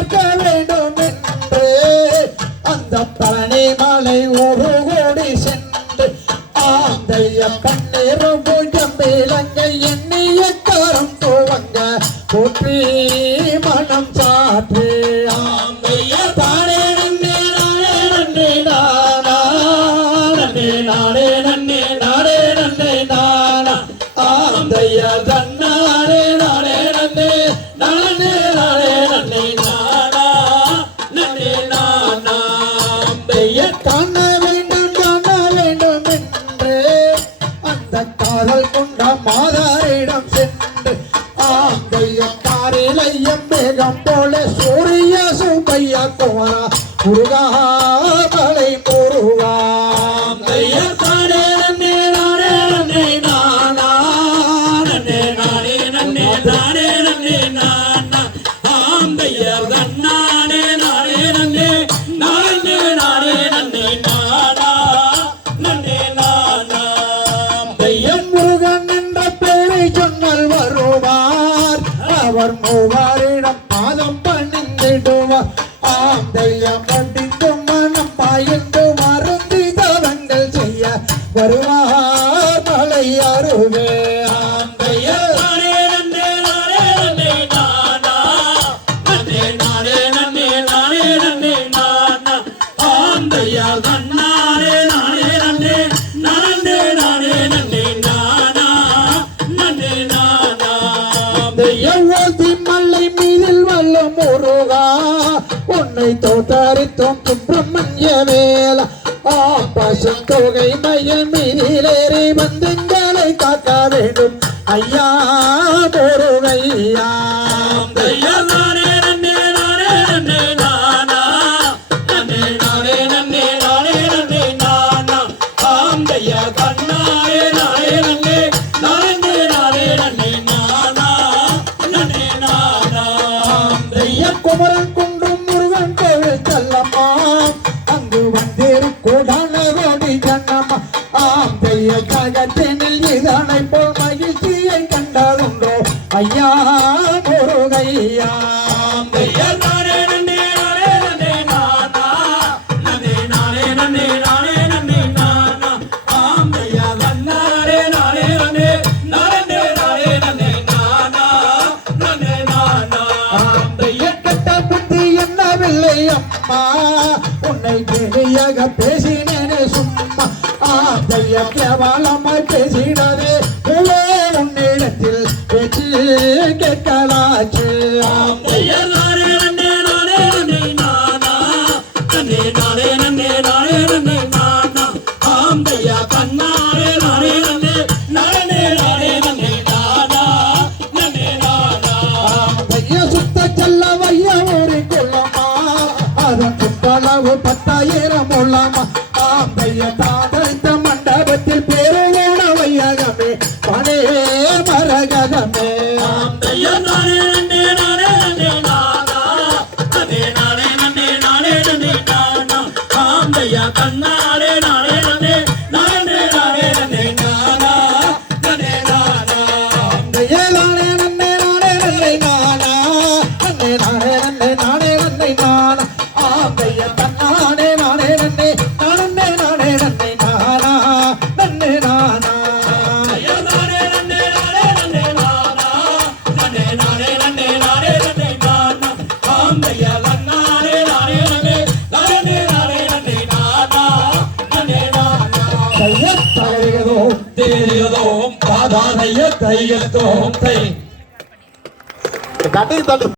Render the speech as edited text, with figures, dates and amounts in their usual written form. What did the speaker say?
பார்க்க வேண்டும் என்று அந்த பழனி மலை ஒரு கோடி சென்று ஆந்தைய கண்ணீர் பூஜம் விளங்க எண்ணிய காரம் துவங்க போற்றி மனம் சாற்று ஆந்தைய தானே நன்னே நானே நன்னே நானா நன்னே நானே நன்னே நானே நன்னே நானா ஆந்தைய தன்னானே நானே நன்னே நானே நானே நன்னே நானா நன்னே நானா ஆந்தைய காண வேண்டும் என்று அந்த காதல் கொண்ட மாதாரிடம் சென்று ஆந்தைய காரிலையம் வேகம் போல சூரிய சுப்பையா குமரா முருகாமலை முருகா ஆந்தைய தானே நன்னே நானே நன்னே நானா நன்னே நானே நன்னே நானே நன்னே நானா ஆந்தைய தன்னானே நானே நன்னே நானே நானே நன்னே நானா நன்னே நானா ஆந்தையம் முருகன் என்ற பெயரை சொன்னால் வருவார் அவர் மூவாரிடம் பாதம் பணிந்திடுவார் ஆந்தையம் படித்து மனம் பாய்ந்து மருந்தி தவங்கள் செய்ய வருவார் மலை அருகே ஆந்தைய தானே நன்னே நானே நன்னே நானா நன்னே நானே நன்னே நானே நன்னே நானா ஆந்தைய தன்னானே நானே நன்னே நானே நானே நன்னே நானா நன்னே நானா ஆந்தையவதி மலை மீதில் வல்ல முருகா உன்னை தோத்தரித்தோம் சுப்பிரமணிய வேலா பசும் தொகை மயில் மீதிலேறி வந்தங்களை காக்க வேண்டும் ஐயா முருகையா ஆந்தைய தானே நன்னே நானே நன்னே நானா நன்னே நானே நன்னே நானே நன்னே நானா ஆந்தைய தன்னானே நானே நன்னே நானே நானே நன்னே நானா நன்னே நானா ஆந்தைய குமரன் குன்றும் முருகன் கோவில் செல்லம்மா அங்கு வந்தேறு கோடான கோடி ஜன்னம்மா ஆந்தைய ஜகத்தினில் இதனை போல் மகிழ்ச்சியை கண்டதுண்டோ ஐயா முருகையா ஆந்தைய தானே நன்னே நானே நன்னே நானா நன்னே நானே நன்னே நானே நன்னே நானா ஆந்தைய தன்னானே நானே நன்னே நானே நானே நன்னே நானா நன்னே நானா ஆந்தைய கெட்ட புத்தி என்னவில்லை அம்மா உன்னை பெரியாக பேசினேனே சும்மா ஆந்தைய கேவலமாய் பேசினதே உன்னிடத்தில் பேச்சு கேட்கலாச்சு ஆந்தைய தானே நன்னே நானே நன்னே நானா நன்னே நானே நன்னே நானே நன்னே நானா ஆந்தைய தன்னானே நானே நன்னே நானே நானே நன்னே நானா நன்னே நானா ஆந்தைய சுத்த செல்ல வைய ஒரு கொள்ளமா அதன் சுற்றளவு 10,000 உள்ளமா ஆந்தைய தாதரித்த மண்டபத்தில் பேருவோன வையகமே பனே மரகதமே ஆந்தைய தானே நன்னே நானே நன்னே நானா நன்னே நானே நன்னே நானே நன்னே நானா ஆந்தைய தன்னானே நானே நன்னே நானே நானே நன்னே நானா நன்னே நானா ஆந்தைய தானே நன்னே நானே நன்னே நானா நன்னே நானே நன்னே நானே நன்னே நானா ஆந்தைய தன்னானே நானே நன்னே நானே நானே நன்னே நானா நன்னே நானா ஆந்தைய தானே நன்னே நானே நன்னே நானா நன்னே நானே நன்னே நானே நன்னே நானா ஆந்தைய தன்னானே நானே நன்னே நானே நானே நன்னே நானா நன்னே நானா தையத்தகரிகதோம் தேரியதோம் பாதானைய தையத்தோம் தை தட்டி தட்டி